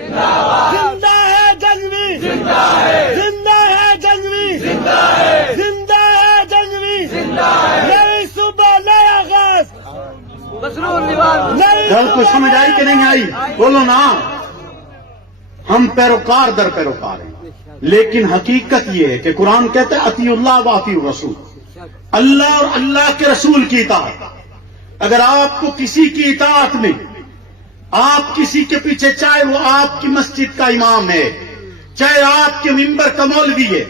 زندہ ہے جنگوی، زندہ ہے جنگوی، زندہ ہے جنگوی، نئی صبح نیا آغاز، کل کو سمجھ آئی کہ نہیں آئی؟ بولو نا. ہم پیروکار در پیروکار ہیں، لیکن حقیقت یہ ہے کہ قرآن کہتا ہے اطیعوا اللہ و اطیعوا الرسول، اللہ اور اللہ کے رسول کی اطاعت. اگر آپ کو کسی کی اطاعت میں، آپ کسی کے پیچھے، چاہے وہ آپ کی مسجد کا امام ہے، چاہے آپ کے ممبر کا مولوی ہے،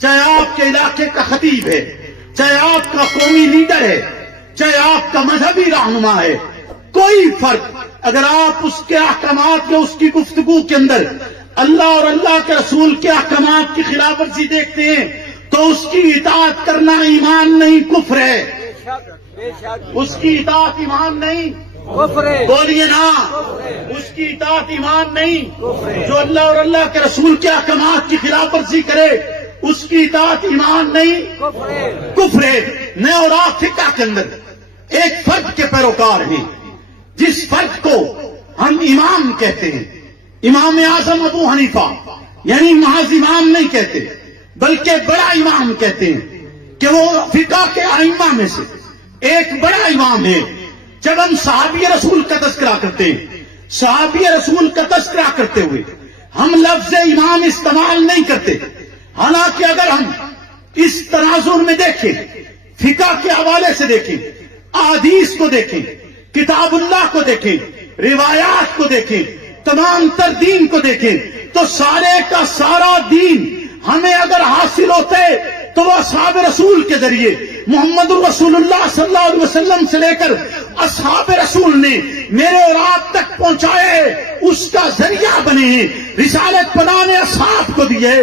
چاہے آپ کے علاقے کا خطیب ہے، چاہے آپ کا قومی لیڈر ہے، چاہے آپ کا مذہبی رہنما ہے، کوئی فرق، اگر آپ اس کے احکامات یا اس کی گفتگو کے اندر اللہ اور اللہ کے رسول کے احکامات کی خلاف ورزی دیکھتے ہیں تو اس کی اطاعت کرنا ایمان نہیں، کفر ہے. اس کی اطاعت ایمان نہیں، بولیے نا، اس کی اطاعت ایمان نہیں. جو اللہ اور اللہ کے رسول کے احکامات کی خلاف ورزی کرے اس کی اطاعت ایمان نہیں، کفر ہے. نئے اور فقہ کے اندر ایک فرد کے پیروکار ہیں، جس فرد کو ہم امام کہتے ہیں، امام اعظم ابو حنیفہ، یعنی محض امام نہیں کہتے بلکہ بڑا امام کہتے ہیں کہ وہ فقہ کے ائمہ میں سے ایک بڑا امام ہے. جب ہم صحابی رسول کا تذکرہ کرتے ہیں، صحابی رسول کا تذکرہ کرتے ہوئے ہم لفظ امام استعمال نہیں کرتے. حالانکہ اگر ہم اس تناظر میں دیکھیں، فقہ کے حوالے سے دیکھیں، احادیث کو دیکھیں، کتاب اللہ کو دیکھیں، روایات کو دیکھیں، تمام تر دین کو دیکھیں، تو سارے کا سارا دین ہمیں اگر حاصل ہوتے تو وہ اصحاب رسول کے ذریعے محمد الرسول اللہ صلی اللہ علیہ وسلم سے لے کر اصحاب رسول نے میرے اور آپ تک پہنچائے، اس کا ذریعہ بنے ہیں. رسالت پناہ نے اصحاب کو دیے،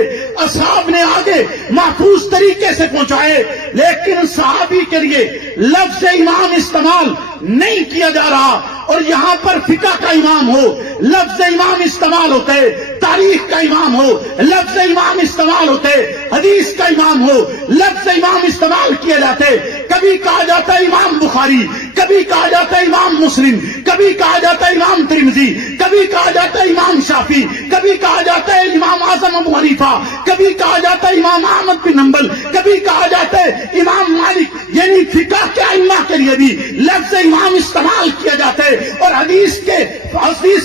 اصحاب نے آگے محفوظ طریقے سے پہنچائے، لیکن صحابی کے لیے لفظ امام استعمال نہیں کیا جا رہا. اور یہاں پر فقہ کا امام ہو لفظ امام استعمال ہوتے، تاریخ کا امام ہو لفظ امام استعمال ہوتے، حدیث کا امام ہو لفظ امام استعمال کیے جاتے. کبھی کہا جاتا ہے امام بخاری، کبھی کہا جاتا ہے امام مسلم، کبھی کہا جاتا ہے امام ترمذی، کبھی کہا جاتا ہے امام شافعی، کبھی کہا جاتا ہے امام اعظم ابو حنیفہ، کبھی کہا جاتا ہے امام احمد بن حنبل، کبھی کہا جاتا ہے امام مالک. یعنی فقہ کے ائمہ کے لیے بھی لفظ امام استعمال کیا جاتا ہے، اور حدیث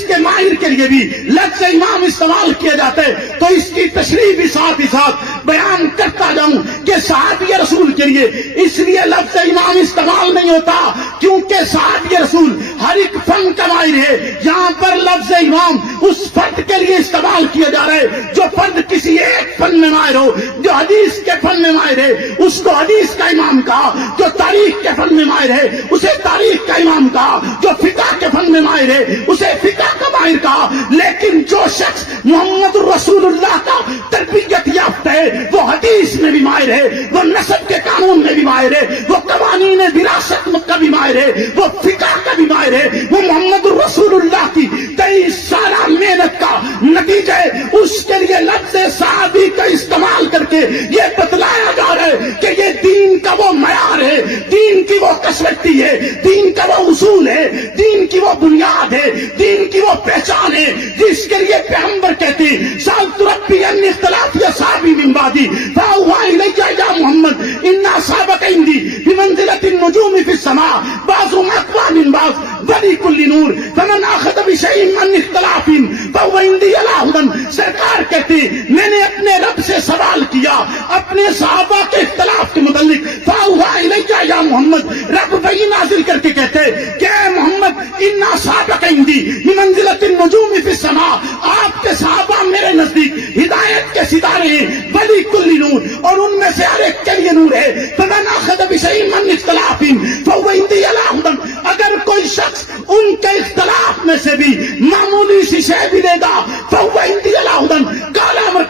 کے ماہر کے لیے بھی لفظ امام استعمال کیا جاتا ہے. تو اس کی تشریح بھی ساتھ ہی ساتھ بیان کرتا جاؤں کہ صحابی رسول کے لیے اس لیے لفظ امام استعمال نہیں ہوتا کیونکہ صحابی رسول ہر ایک فن کا ماہر ہے. یہاں پر لفظ امام اس فرد کے لیے استعمال کیا جا رہا ہے جو فرد کسی ایک فن میں ماہر ہو. جو حدیث کے فن میں ماہر ہے اس کو حدیث کا امام کہا، جو تاریخ کے فن میں ماہر ہے اسے تاریخ کا امام کہا، جو فقہ کے فن میں ماہر ہے اسے فقہ کا ماہر کہا. لیکن جو شخص محمد الرسول اللہ کا تربیت یافتہ ہے وہ حدیث میں بھی ماہر ہے، وہ نسب کے قانون میں بھی ماہر ہے، وہ قوانین وراثت کا بھی ماہر ہے، وہ فقہ کا بھی ماہر ہے. وہ محمد الرسول اللہ کی 23 سالہ محنت کا نتیجہ ہے. اس کے لیے لفظ صحابی کا استعمال کر کے یہ بتلایا جا رہا ہے کہ یہ دین کا وہ معیار ہے، دین کی وہ کسوٹی ہے، دین کا وہ اصول ہے، دین کی وہ بنیاد ہے، دین کی وہ پہچان ہے جس کے لیے پیغمبر کہتے ہیں سألت ربی ان اختلاف اصحابی من بعدی فأوحى الی یا محمد ان اصحابک عندی بمنزلۃ النجوم فی السماء بعضهم اقوى من بعض ولکل نور فمن اخذ بشیء من اختلاف فهو عندی علی ھدی. سرکار کہتے ہیں میں نے اپنے رب سے سوال کیا اپنے صحابہ کے اختلاف کے متعلق، فأوحى الی یا محمد، رب وحی نازل کر کے کہتے کہ اے محمد ان اصحابک عندی بمنزلۃ النجوم فی السماء، آپ کے صحابہ میرے نزدیک ہدایت کے ستارے ہیں، ولکل نور، اور ان میں سے ہر ایک کے لیے نور ہے. فمن اخذ بشیء من اختلاف فهو عندی علی ھدی. اگر کوئی شخص ان کے اختلاف میں سے بھی معمولی سی شے بھی لے گا فهو عندی علی ھدی.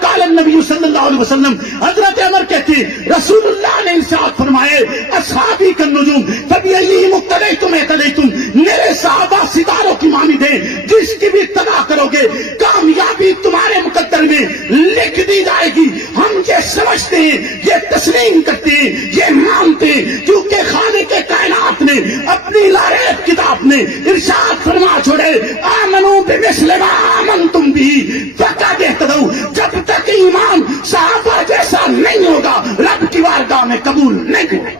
قال النبی صلی اللہ علیہ وسلم، حضرت عمر کہتے رسول اللہ نے ارشاد فرمائے اصحابی کالنجوم فبأیہم اقتدیتم اہتدیتم. میرے صحابہ ستاروں کی مانند ہیں، جس کی بھی اتباع کرو گے کامیابی تمہارے مقدر میں لکھ دی جائے گی. ہم یہ سمجھتے ہیں، یہ تسلیم کرتے ہیں، یہ مانتے ہیں کیونکہ خالق کائنات نے اپنی لارب کتاب میں ارشاد فرما چھوڑے آمنو بمثل ما آمنتم بھی فقد اہتدوا. جب تک ایمان صحابہ جیسا نہیں ہوگا رب کی بارگاہ میں قبول نہیں ہوگا.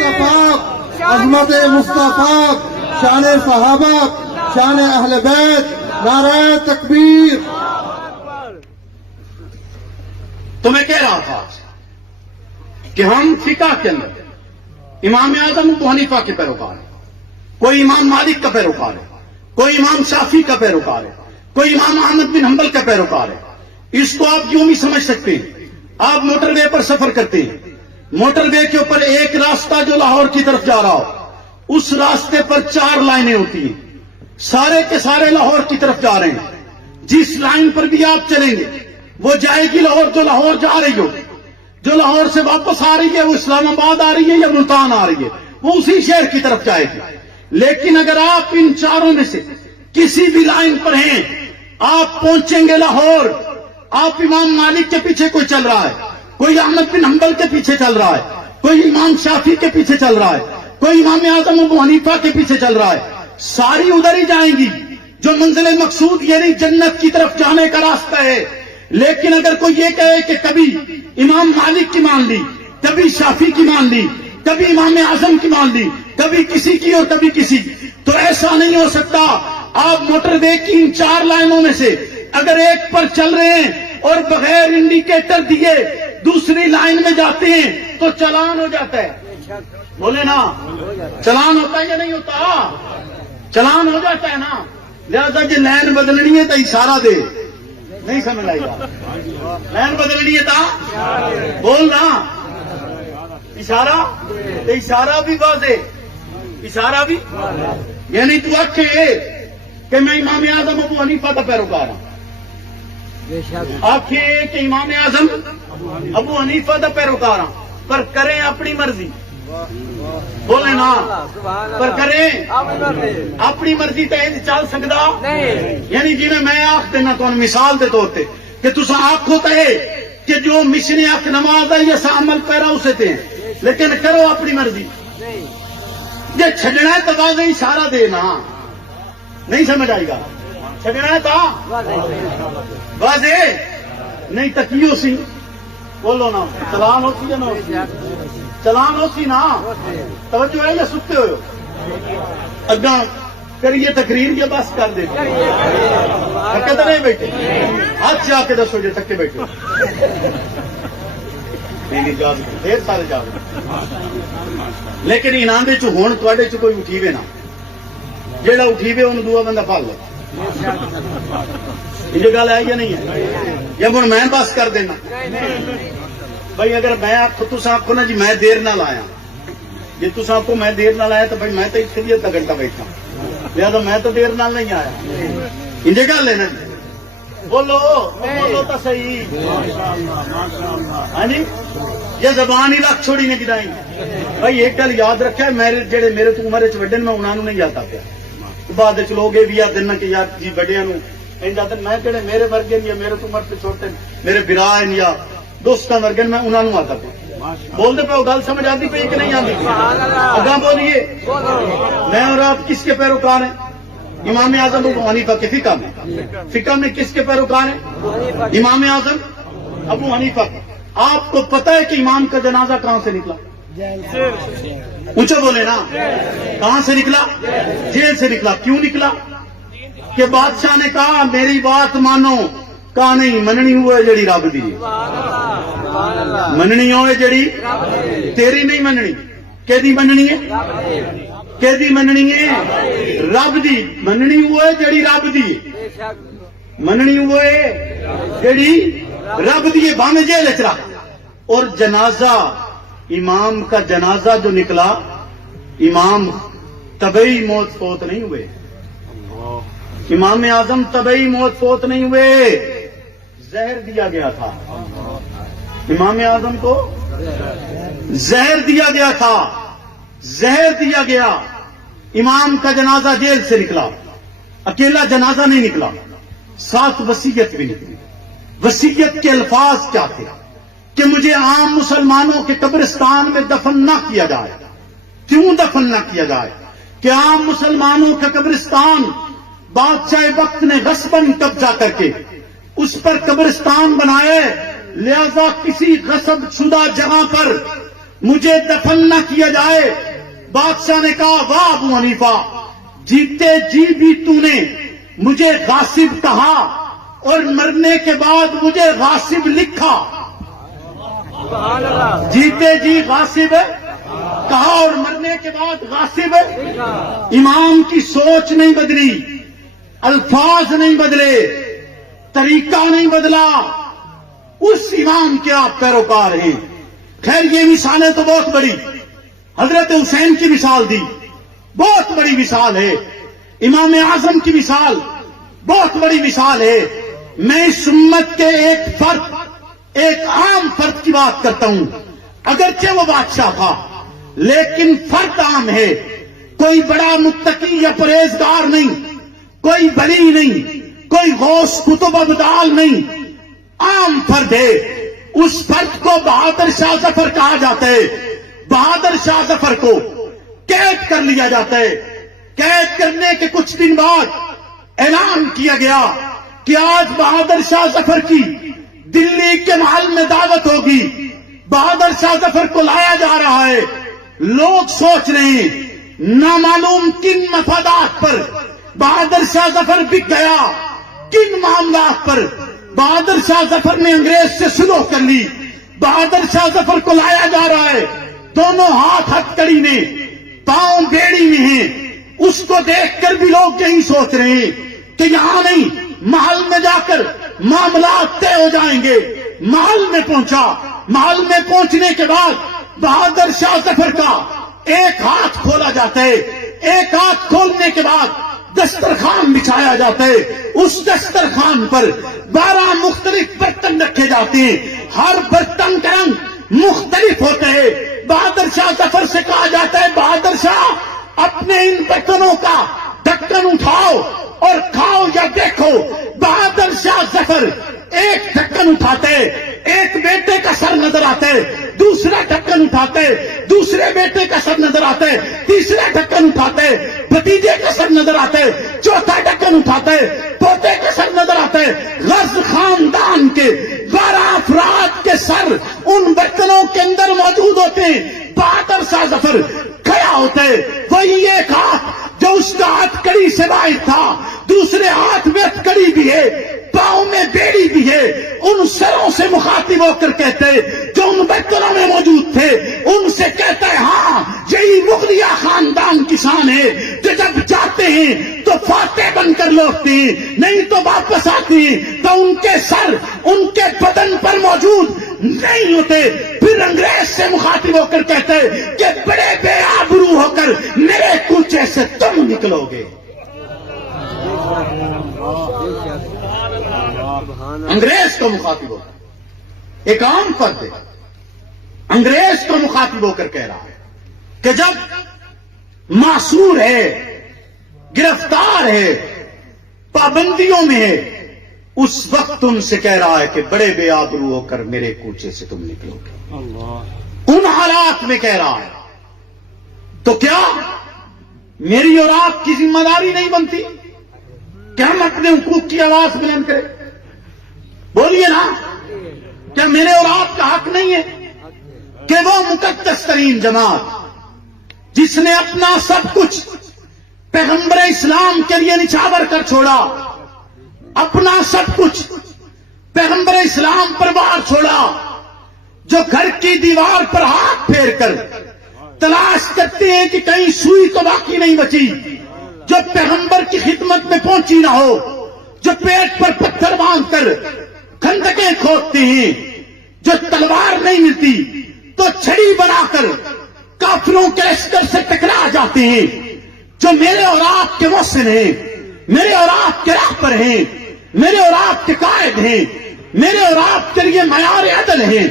صفاق عظمت مصطفیٰ شان صحابہ شان اہل بیت نعرہ تکبیر. تو میں کہہ رہا تھا کہ ہم فقہ کے اندر امام اعظم ابو حنیفہ کے پیروکار ہیں, کوئی امام مالک کا پیروکار ہے, کوئی امام شافعی کا پیروکار ہے, کوئی امام احمد بن حنبل کا پیروکار ہے. اس کو آپ یوں بھی سمجھ سکتے ہیں, آپ موٹر وے پر سفر کرتے ہیں, موٹر وے کے اوپر ایک راستہ جو لاہور کی طرف جا رہا ہو, اس راستے پر 4 لائنیں ہوتی ہیں, سارے کے سارے لاہور کی طرف جا رہے ہیں. جس لائن پر بھی آپ چلیں گے وہ جائے گی لاہور, جو لاہور جا رہی ہو, جو لاہور سے واپس آ رہی ہے وہ اسلام آباد آ رہی ہے یا ملتان آ رہی ہے, وہ اسی شہر کی طرف جائے گی. لیکن اگر آپ ان 4 میں سے کسی بھی لائن پر ہیں, آپ پہنچیں گے لاہور, آپ امام مالک کے پیچھے کوئی چل رہا ہے, کوئی احمد بن حنبل کے پیچھے چل رہا ہے, کوئی امام شافعی کے پیچھے چل رہا ہے, کوئی امام اعظم ابو حنیفہ کے پیچھے چل رہا ہے, ساری ادھر ہی جائیں گی. جو منزل مقصود یعنی جنت کی طرف جانے کا راستہ ہے. لیکن اگر کوئی یہ کہے کہ کبھی امام مالک کی مان لی, کبھی شافعی کی مان لی, کبھی امام اعظم کی مان لی, کبھی کسی کی اور کبھی کسی, تو ایسا نہیں ہو سکتا. آپ موٹر وے کی ان 4 لائنوں میں سے اگر ایک پر چل رہے ہیں اور بغیر انڈیکیٹر دیے دوسری لائن میں جاتے ہیں تو چلان ہو جاتا ہے. بولے نا, چلان ہوتا ہے یا نہیں ہوتا؟ چلان ہو جاتا ہے نا. لہذا جی لائن بدلنی ہے تو اشارہ دے, نہیں سمجھ آئی گا. لائن بدلنی ہے تا بولنا, اشارہ تو اشارہ بھی واضح, اشارہ بھی یعنی تو آکھے کہ میں امام اعظم ابو حنیفہ کا پیروکار ہوں, آکھے کہ امام اعظم ابو حنیفہ کا پیروکار ہوں, پر کریں اپنی مرضی. بولے نا, پر کریں اپنی مرضی تے چل سکتا یعنی جی میں آخ دینا تو مثال دے طور پہ کہ تسا آخو تے کہ جو مشن آخ نماز ہے یہ عمل پیرا اسے تے, لیکن کرو اپنی مرضی. یہ چھڈنا ہے تو واضح اشارہ دینا, نہیں سمجھ آئے گا. چھڈنا ہے تو واضح نہیں تکیو سی. بولو نا, چلان ہوتی ہے نا, چلان ہوتی نا. توجہ ہے یا سکتے ہو؟ اگاں کریے تقریر یا بس کر دے تھکے تو نہیں بیٹھے؟ ہاتھ جا کے دسو جی تھکے بیٹھے. نہیں جا ڈھیر سارے جا, لیکن انعام ہوں تے کوئی اٹھیوے نہ, جہاں اٹھیوے انہوں دعا بندہ پال لو. یہ گل ہے یا نہیں ہے؟ یا ہوں میں بس کر دینا بھائی. اگر میں تصا آخو نا جی میں دیر نہ لایا, جی تصا آخو میں دیر نہ لایا تو بھائی میں تو اتنے بھی ادھا گھنٹہ بیٹھا, لہٰذا میں تو دیر نال نہیں آیا. یہ گل ہے نا جی. بولو بولو تو صحیح. ہاں جی, یہ زبان ہی رکھ چھوڑی نے گرائی. بھائی ایک گل یاد رکھا, جہے میرے تو عمر وڈے میں انہوں نہیں یاد پیا. بعد لوگ یہ بھی یاد دینا کہ یار جی بڑے میں جہے میرے ورگے یا میرے تو عمر سے چھوٹے میرے برا یا دوستوں ورگے میں انہوں آتا پیا. بولتے پہ گل سمجھ آتی پی کہ نہیں آتی؟ اگاں بولیے. میں اور آپ کس کے پیروکار ہیں؟ امام اعظم ابو حنیفہ کے فقہ میں. فقہ میں کس کے پیروکار ہیں؟ امام اعظم ابو حنیفہ. آپ کو پتہ ہے کہ امام کا جنازہ کہاں سے نکلا؟ اونچا بولے نا, کہاں سے نکلا؟ جیل سے نکلا. کیوں نکلا؟ کہ بادشاہ نے کہا میری بات مانو, کہا نہیں مننی ہوئے جڑی رب دی, مننی ہوئے جڑی تیری نہیں مننی. کہ مننی ہے, کہ مننی ہے رب دی. مننی ہوئے جڑی رب دی, مننی ہوئے جڑی رب دی. باندھ جیل چ رکھ. اور جنازہ امام کا جنازہ جو نکلا, امام طبعی موت فوت نہیں ہوئے. امام اعظم طبعی موت فوت نہیں ہوئے, زہر دیا گیا تھا. امام اعظم کو زہر دیا گیا تھا, زہر دیا گیا. امام کا جنازہ جیل سے نکلا, اکیلا جنازہ نہیں نکلا, ساتھ وصیت بھی نکلی. وصیت کے الفاظ کیا تھے؟ کہ مجھے عام مسلمانوں کے قبرستان میں دفن نہ کیا جائے. کیوں دفن نہ کیا جائے؟ کہ عام مسلمانوں کا قبرستان بادشاہ وقت نے غصباً قبضہ کر کے اس پر قبرستان بنائے، لہذا کسی غصب شدہ جگہ پر مجھے دفن نہ کیا جائے. بادشاہ نے کہا واہ ابو حنیفہ، جیتے جی بھی تو نے مجھے غاصب کہا اور مرنے کے بعد مجھے غاصب لکھا. جیتے جی غاصب کہا اور مرنے کے بعد غاصب. امام کی سوچ نہیں بدلی، الفاظ نہیں بدلے، طریقہ نہیں بدلا، اس امام کے آپ پیروکار ہیں. خیر یہ مثالیں تو بہت بڑی، حضرت حسین کی مثال دی، بہت بڑی مثال ہے. امام اعظم کی مثال بہت بڑی مثال ہے. میں اس امت کے ایک فرد، ایک عام فرد کی بات کرتا ہوں. اگرچہ وہ بادشاہ تھا لیکن فرد عام ہے. کوئی بڑا متقی یا پرہیزگار نہیں، کوئی ولی نہیں، کوئی غوث کتب ابدال نہیں، عام فرد ہے. اس فرد کو بہادر شاہ ظفر کہا جاتا ہے. بہادر شاہ ظفر کو قید کر لیا جاتا ہے. قید کرنے کے کچھ دن بعد اعلان کیا گیا کہ آج بہادر شاہ ظفر کی دلی کے محل میں دعوت ہوگی. بہادر شاہ ظفر کو لایا جا رہا ہے. لوگ سوچ رہے ہیں نامعلوم کن مفادات پر بہادر شاہ ظفر بک گیا، کن معاملات پر. بہادر شاہ ظفر نے انگریز سے سلوح کر لی. بہادر شاہ ظفر کو لایا جا رہا ہے، دونوں ہاتھ ہتکڑی میں، پاؤں بیڑی میں ہیں. اس کو دیکھ کر بھی لوگ یہی سوچ رہے ہیں کہ یہاں نہیں، محل میں جا کر معاملات طے ہو جائیں گے. محل میں پہنچا. محل میں پہنچنے کے بعد بہادر شاہ ظفر کا ایک ہاتھ کھولا جاتا ہے. ایک ہاتھ کھولنے کے بعد دسترخوان بچھایا جاتا ہے. اس دسترخوان پر 12 مختلف برتن رکھے جاتے ہیں. ہر برتن کا رنگ مختلف ہوتا ہے. بہادر شاہ ظفر سے کہا جاتا ہے بہادر شاہ اپنے ان برتنوں کا ڈھکن اٹھاؤ اور کھاؤ یا دیکھو. بہادر شاہ ظفر ایک ڈھکن اٹھاتے، ایک بیٹے کا سر نظر آتا ہے، دوسرا ڈھکن اٹھاتے، دوسرے بیٹے کا سر نظر آتا ہے، تیسرا ڈھکن اٹھاتے، بھتیجے کا سر نظر آتا ہے، چوتھا ڈھکن اٹھاتے، پوتے کا سر نظر آتا ہے. غز خاندان کے 12 افراد کے سر ان برتنوں کے اندر موجود ہوتے ہیں. بہادر شاہ ظفر کھڑا ہوتا ہے. وہی ایک ہاتھ جو اس کا ہتکڑی سے باہر تھا، دوسرے ہاتھ میں ہتکڑی بھی ہے، پاؤں میں بیڑی بھی ہے. ان سروں سے مخاطب ہو کر کہتے جو ان برتنوں میں موجود تھے، ان سے کہتا ہے ہاں یہی مغلیہ خاندان کی شان ہے کہ جب جاتے ہیں تو فاتح بن کر لوٹتے ہیں، نہیں تو واپس آتے ہیں تو ان کے سر ان کے بدن پر موجود نہیں ہوتے. پھر انگریز سے مخاطب ہو کر کہتے کہ بڑے بے آبرو ہو کر میرے کوچے سے تم نکلو گے. انگریز کو مخاطب ہو کر، ایک عام فرد ہے، انگریز کو مخاطب ہو کر کہہ رہا ہے کہ جب معصور ہے، گرفتار ہے، پابندیوں میں ہے، اس وقت ان سے کہہ رہا ہے کہ بڑے بے آبرو ہو کر میرے کوچے سے تم نکلو گے. ان حالات میں کہہ رہا ہے. تو کیا میری اور آپ کی ذمہ داری نہیں بنتی کہ ہم اپنے حقوق کی آواز بلند کریں؟ بولیے نا، کیا میرے اور آپ کا حق نہیں ہے کہ وہ مقدس ترین جماعت جس نے اپنا سب کچھ پیغمبر اسلام کے لیے نچھاور کر چھوڑا، اپنا سب کچھ پیغمبر اسلام پر باہر چھوڑا، جو گھر کی دیوار پر ہاتھ پھیر کر تلاش کرتے ہیں کہ کہیں سوئی تو باقی نہیں بچی، جو پیغمبر کی خدمت میں پہنچی نہ ہو، جو پیٹ پر پتھر باندھ کر کھندقیں کھودتے ہیں، جو تلوار نہیں ملتی تو چھڑی بنا کر کافروں کے لشکر سے ٹکرا جاتے ہیں، جو میرے اور آپ کے محسن ہیں، میرے اور آپ کے راہبر ہیں، میرے اور آپ کے قائد ہیں، میرے اور آپ کے لیے معیار عدل ہیں،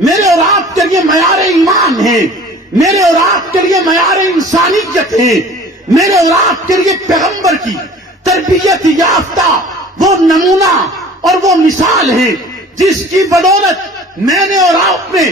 میرے اور آپ کے لیے معیار ایمان ہیں، میرے اور آپ کے لیے معیار انسانیت ہیں، میرے اور آپ کے لیے پیغمبر کی تربیت یافتہ وہ نمونہ اور وہ مثال ہے جس کی بدولت میں نے اور آپ نے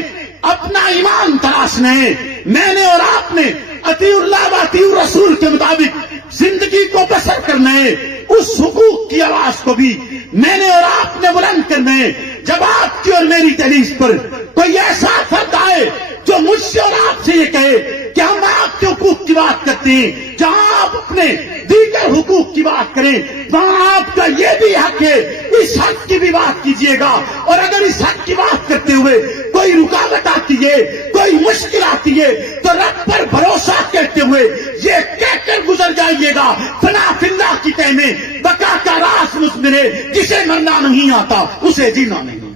اپنا ایمان تراشنا ہے، میں نے اور آپ نے اطیع اللہ و اطیع رسول کے مطابق زندگی کو بسر کرنا ہے، اس حقوق کی آواز کو بھی میں نے اور آپ نے بلند کرنا ہے۔ جب آپ کی اور میری دہلیز پر کوئی ایسا فرد آئے جو مجھ سے اور آپ سے یہ کہے کہ ہم آپ کے حقوق کی بات کرتے ہیں، جہاں آپ اپنے دیگر حقوق کی بات کریں وہاں آپ کا یہ بھی حق ہے، اس حق کی بھی بات کیجیے گا۔ اور اگر اس حق کی بات کرتے ہوئے کوئی رکاوٹ آتی ہے، کوئی مشکل آتی ہے تو رب پر بھروسہ کرتے ہوئے یہ کہہ کر گزر جائیے گا، فنا فی اللہ کی تہمیں بقا کا راز مضمر ہے، جسے مرنا نہیں آتا اسے جینا نہیں۔